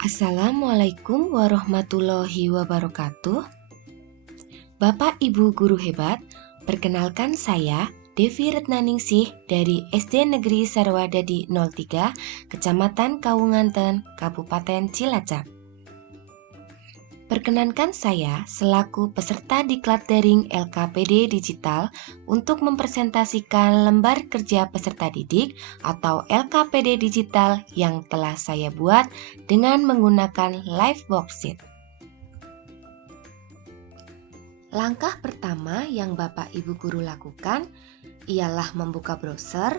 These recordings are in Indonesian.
Assalamualaikum warahmatullahi wabarakatuh. Bapak Ibu guru hebat, perkenalkan saya Devi Retnaningsih dari SD Negeri Sarwadadi 03, Kecamatan Kawunganten, Kabupaten Cilacap. Perkenankan saya selaku peserta diklat daring LKPD Digital untuk mempresentasikan lembar kerja peserta didik atau LKPD Digital yang telah saya buat dengan menggunakan live worksheet. Langkah pertama yang Bapak Ibu guru lakukan ialah membuka browser,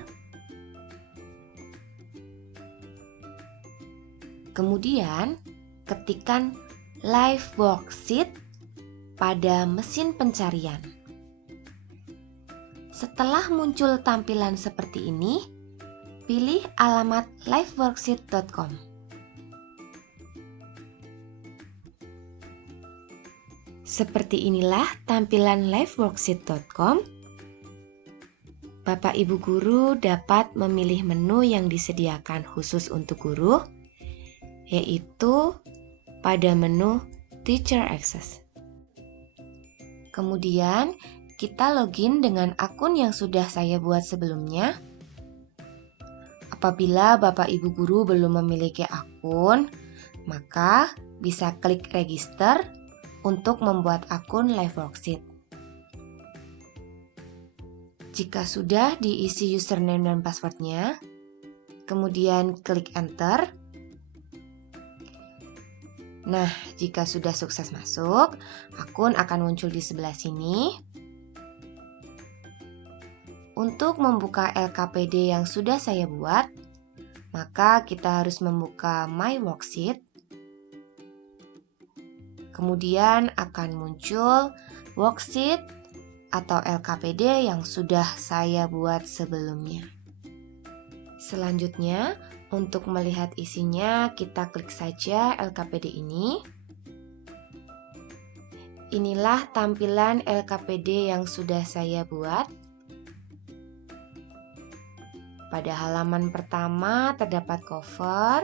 kemudian ketikkan live worksheet pada mesin pencarian. Setelah muncul tampilan seperti ini, pilih alamat liveworksheet.com. Seperti inilah tampilan liveworksheet.com. Bapak Ibu guru dapat memilih menu yang disediakan khusus untuk guru, yaitu pada menu Teacher Access. Kemudian kita login dengan akun yang sudah saya buat sebelumnya. Apabila Bapak Ibu guru belum memiliki akun, maka bisa klik register untuk membuat akun live worksheet. Jika sudah diisi username dan passwordnya, kemudian klik enter. Nah, jika sudah sukses masuk, akun akan muncul di sebelah sini. Untuk membuka LKPD yang sudah saya buat, maka kita harus membuka My Worksheet. Kemudian akan muncul worksheet atau LKPD yang sudah saya buat sebelumnya. Selanjutnya, untuk melihat isinya, kita klik saja LKPD ini. Inilah tampilan LKPD yang sudah saya buat. Pada halaman pertama terdapat cover.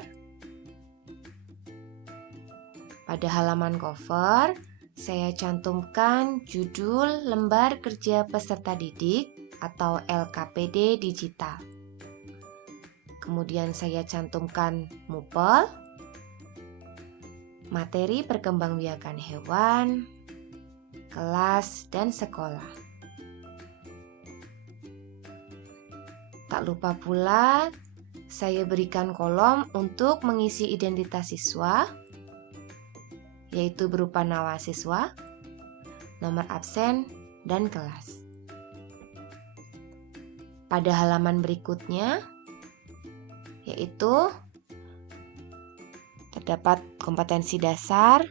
Pada halaman cover, saya cantumkan judul lembar kerja peserta didik atau LKPD digital. Kemudian saya cantumkan mupel, materi perkembangbiakan hewan, kelas, dan sekolah. Tak lupa pula, saya berikan kolom untuk mengisi identitas siswa, yaitu berupa nama siswa, nomor absen, dan kelas. Pada halaman berikutnya, yaitu terdapat kompetensi dasar,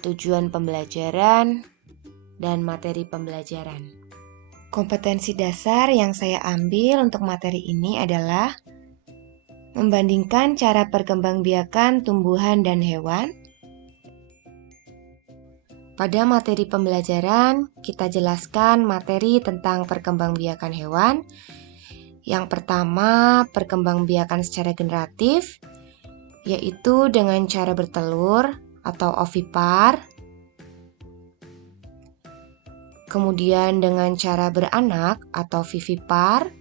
tujuan pembelajaran, dan materi pembelajaran. Kompetensi dasar yang saya ambil untuk materi ini adalah membandingkan cara perkembangbiakan tumbuhan dan hewan. Pada materi pembelajaran, kita jelaskan materi tentang perkembangbiakan hewan. Yang pertama, perkembangbiakan secara generatif, yaitu dengan cara bertelur atau ovipar. Kemudian dengan cara beranak atau vivipar.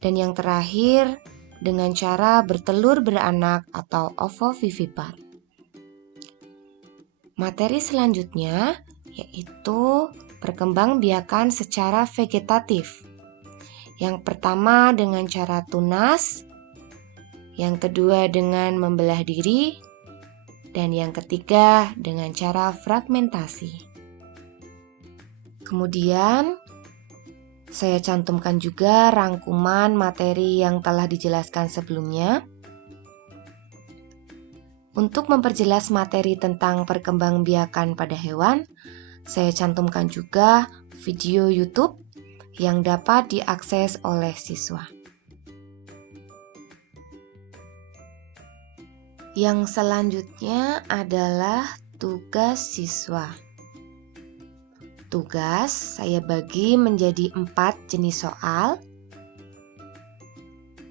Dan yang terakhir, dengan cara bertelur beranak atau ovovivipar. Materi selanjutnya yaitu perkembangbiakan secara vegetatif. Yang pertama dengan cara tunas, yang kedua dengan membelah diri, dan yang ketiga dengan cara fragmentasi. Kemudian, saya cantumkan juga rangkuman materi yang telah dijelaskan sebelumnya. Untuk memperjelas materi tentang perkembangbiakan pada hewan, saya cantumkan juga video YouTube yang dapat diakses oleh siswa. Yang selanjutnya adalah tugas siswa. Tugas saya bagi menjadi 4 jenis soal.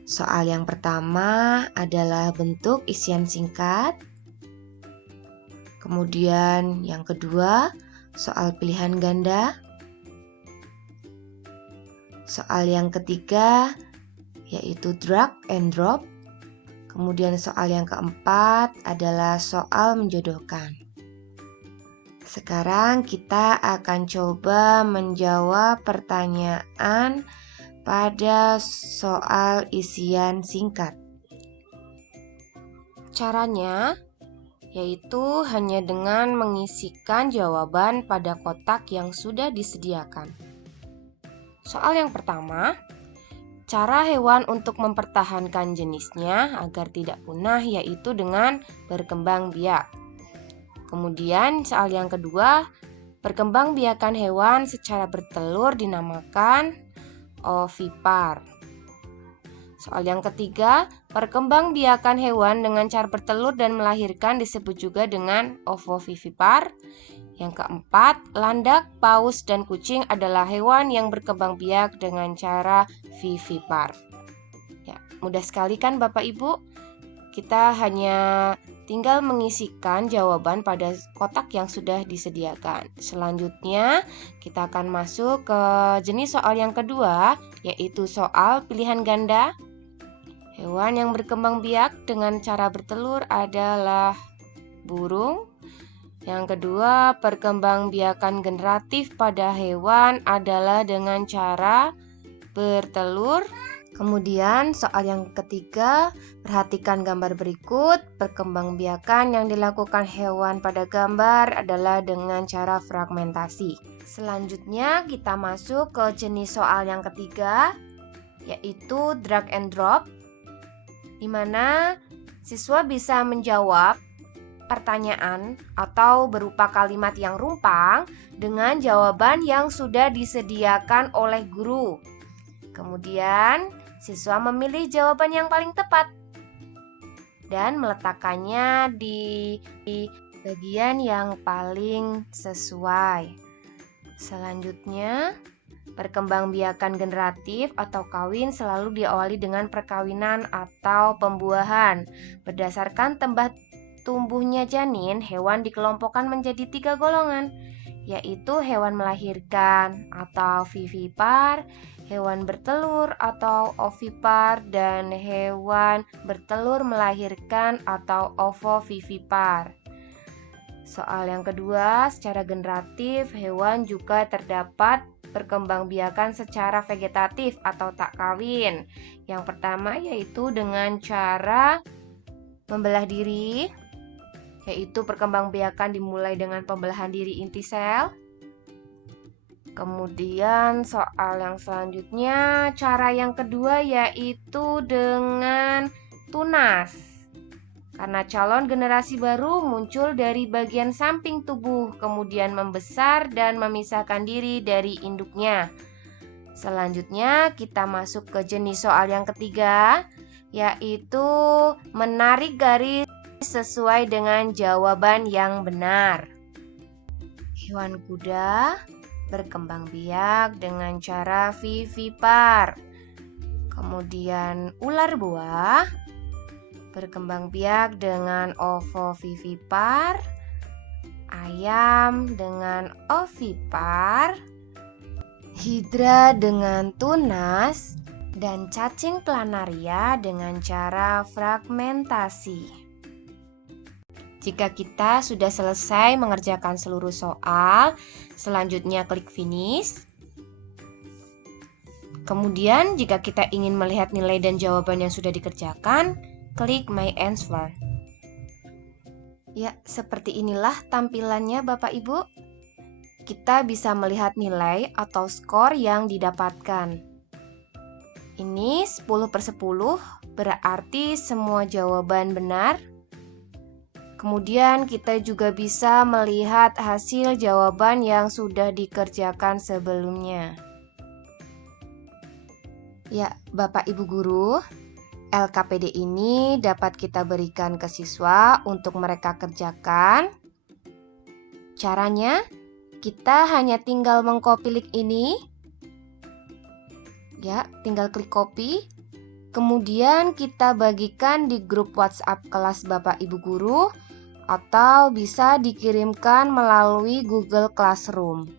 Soal yang pertama adalah bentuk isian singkat. Kemudian yang kedua, soal pilihan ganda. Soal yang ketiga yaitu drag and drop. Kemudian soal yang keempat adalah soal menjodohkan. Sekarang kita akan coba menjawab pertanyaan pada soal isian singkat. Caranya yaitu hanya dengan mengisikan jawaban pada kotak yang sudah disediakan. Soal yang pertama, cara hewan untuk mempertahankan jenisnya agar tidak punah yaitu dengan berkembang biak. Kemudian soal yang kedua, perkembangbiakan hewan secara bertelur dinamakan ovipar. Soal yang ketiga, perkembangbiakan hewan dengan cara bertelur dan melahirkan disebut juga dengan ovovivipar. Yang keempat, landak, paus, dan kucing adalah hewan yang berkembang biak dengan cara vivipar. Ya, mudah sekali kan Bapak Ibu? Kita hanya tinggal mengisikan jawaban pada kotak yang sudah disediakan. Selanjutnya, kita akan masuk ke jenis soal yang kedua, yaitu soal pilihan ganda. Hewan yang berkembang biak dengan cara bertelur adalah burung. Yang kedua, perkembangbiakan generatif pada hewan adalah dengan cara bertelur. Kemudian soal yang ketiga, perhatikan gambar berikut. Perkembangbiakan yang dilakukan hewan pada gambar adalah dengan cara fragmentasi. Selanjutnya kita masuk ke jenis soal yang ketiga, yaitu drag and drop, di mana siswa bisa menjawab pertanyaan atau berupa kalimat yang rumpang dengan jawaban yang sudah disediakan oleh guru. Kemudian siswa memilih jawaban yang paling tepat dan meletakkannya di bagian yang paling sesuai. Selanjutnya, perkembangbiakan generatif atau kawin selalu diawali dengan perkawinan atau pembuahan. Berdasarkan tumbuhnya janin, hewan dikelompokkan menjadi 3 golongan, yaitu hewan melahirkan atau vivipar, hewan bertelur atau ovipar, dan hewan bertelur melahirkan atau ovovivipar. Soal yang kedua, secara generatif, hewan juga terdapat perkembangbiakan secara vegetatif atau tak kawin. Yang pertama yaitu dengan cara membelah diri, yaitu perkembangbiakan dimulai dengan pembelahan diri inti sel. Kemudian soal yang selanjutnya, cara yang kedua yaitu dengan tunas. Karena calon generasi baru muncul dari bagian samping tubuh, kemudian membesar dan memisahkan diri dari induknya. Selanjutnya kita masuk ke jenis soal yang ketiga, yaitu menarik garis sesuai dengan jawaban yang benar. Hewan kuda berkembang biak dengan cara vivipar. Kemudian ular buah berkembang biak dengan ovovivipar. Ayam dengan ovipar. Hidra dengan tunas. Dan cacing planaria dengan cara fragmentasi. Jika kita sudah selesai mengerjakan seluruh soal, selanjutnya klik finish. Kemudian jika kita ingin melihat nilai dan jawaban yang sudah dikerjakan, klik my answer. Ya, seperti inilah tampilannya Bapak Ibu. Kita bisa melihat nilai atau skor yang didapatkan. Ini 10/10, berarti semua jawaban benar. Kemudian kita juga bisa melihat hasil jawaban yang sudah dikerjakan sebelumnya. Ya, Bapak Ibu Guru, LKPD ini dapat kita berikan ke siswa untuk mereka kerjakan. Caranya, kita hanya tinggal mengcopy link ini. Ya, tinggal klik copy. Kemudian kita bagikan di grup WhatsApp kelas Bapak Ibu guru atau bisa dikirimkan melalui Google Classroom.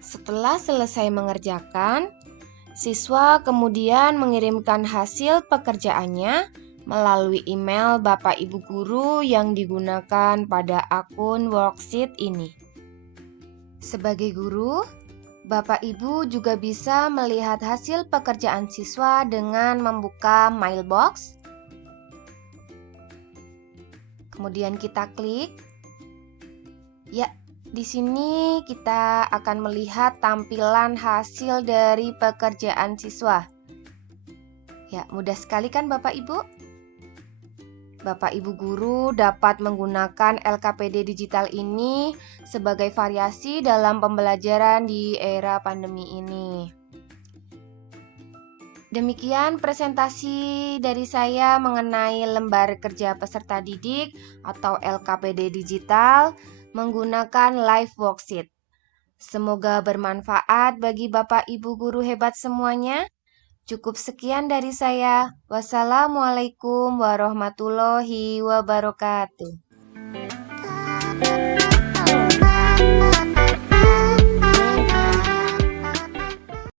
Setelah selesai mengerjakan, siswa kemudian mengirimkan hasil pekerjaannya melalui email Bapak Ibu guru yang digunakan pada akun worksheet ini. Sebagai guru, Bapak Ibu juga bisa melihat hasil pekerjaan siswa dengan membuka mailbox. Kemudian kita klik. Ya, di sini kita akan melihat tampilan hasil dari pekerjaan siswa. Ya, mudah sekali kan Bapak Ibu? Bapak Ibu guru dapat menggunakan LKPD digital ini sebagai variasi dalam pembelajaran di era pandemi ini. Demikian presentasi dari saya mengenai lembar kerja peserta didik atau LKPD digital menggunakan live worksheet. Semoga bermanfaat bagi Bapak Ibu guru hebat semuanya. Cukup sekian dari saya. Wassalamualaikum warahmatullahi wabarakatuh.